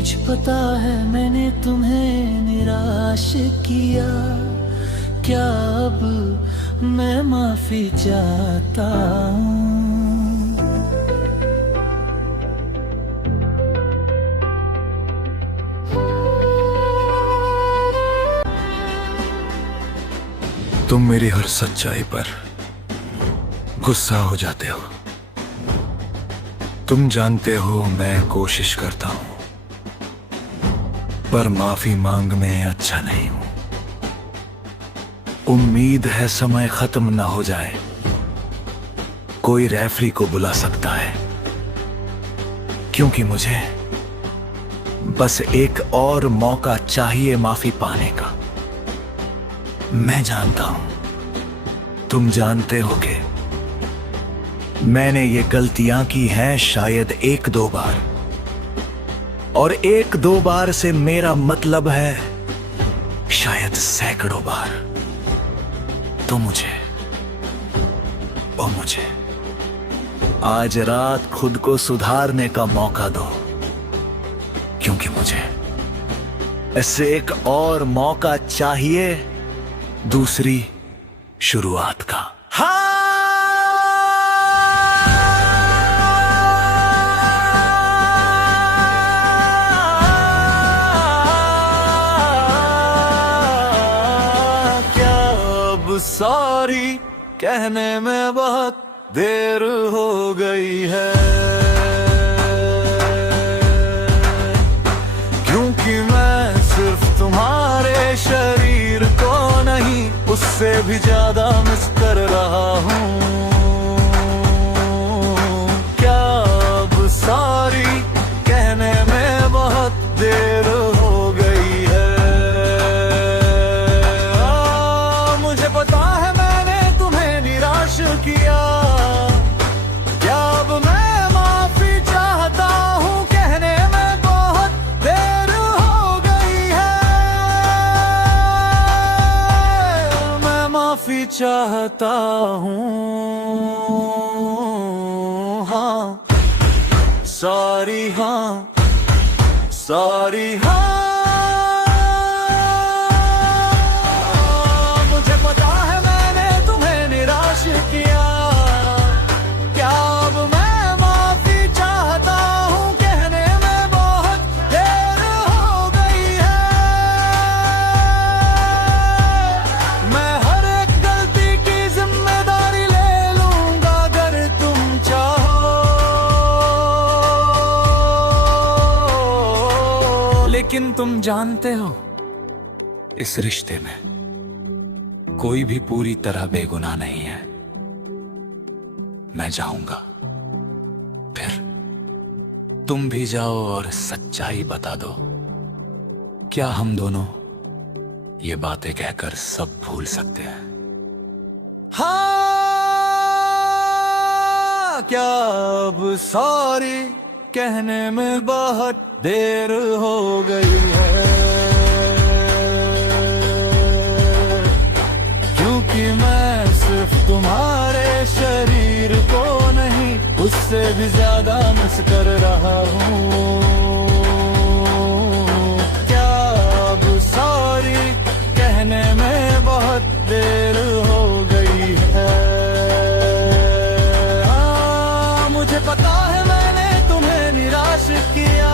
मुझे पता है मैंने तुम्हें निराश किया, क्या अब मैं माफी चाहता हूँ। तुम मेरी हर सच्चाई पर गुस्सा हो जाते हो। तुम जानते हो मैं कोशिश करता हूं, पर माफी मांग में अच्छा नहीं हूं। उम्मीद है समय खत्म ना हो जाए, कोई रेफरी को बुला सकता है, क्योंकि मुझे बस एक और मौका चाहिए माफी पाने का। मैं जानता हूं तुम जानते होगे मैंने ये गलतियां की हैं शायद 1-2 बार, और 1-2 बार से मेरा मतलब है शायद सैकड़ों बार। तो मुझे आज रात खुद को सुधारने का मौका दो, क्योंकि मुझे ऐसे एक और मौका चाहिए दूसरी शुरुआत का। क्या अब सॉरी कहने में बहुत देर हो गई है, क्योंकि मैं सिर्फ तुम्हारे शरीर को नहीं उससे भी ज्यादा मिस कर रहा हूँ। क्या अब सॉरी कहने में बहुत देर हो गई है। मुझे पता है मैंने तुम्हें निराश किया, क्या अब मैं माफी चाहता हूँ कहने में बहुत देर हो गई है। मैं माफी चाहता हूँ, हाँ सॉरी, हाँ सॉरी, हाँ। मुझे पता है मैंने तुम्हें निराश किया, क्या अब मैं माफी चाहता हूँ कहने में बहुत देर हो गई है। मैं हर एक गलती की जिम्मेदारी ले लूंगा अगर तुम चाहो, लेकिन तुम जानते हो इस रिश्ते में कोई भी पूरी तरह बेगुनाह नहीं है। मैं जाऊंगा, फिर तुम भी जाओ और सच्चाई बता दो। क्या हम दोनों ये बातें कहकर सब भूल सकते हैं? हाँ, क्या अब सॉरी कहने में बहुत देर हो गई है, क्योंकि मैं सिर्फ तुम्हारे शरीर को नहीं उससे भी ज्यादा मिस कर रहा हूँ। क्या अब सॉरी कहने में बहुत देर हो गई है। मुझे पता है मैंने तुम्हें निराश किया,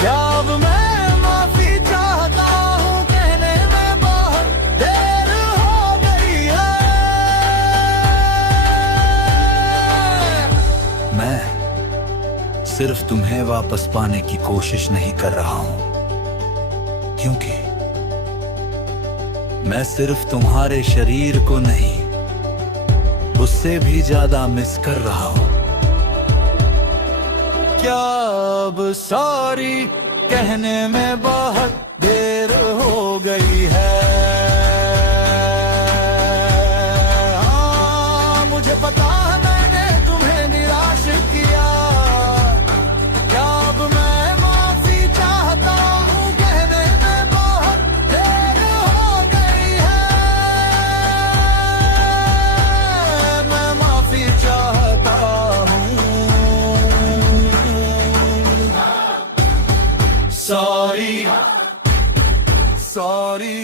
क्या अब मैं माफी चाहता हूँ कहने में बहुत देर हो गई है। मैं सिर्फ तुम्हें वापस पाने की कोशिश नहीं कर रहा हूँ, क्योंकि मैं सिर्फ तुम्हारे शरीर को नहीं उससे भी ज्यादा मिस कर रहा हूँ। क्या अब सॉरी कहने में बहुत देर हो गई है। मुझे पता है मैंने तुम्हें निराश किया, क्या अब मैं माफी चाहता हूँ कहने में बहुत देर हो गई है। मैं माफी चाहता हूँ, सॉरी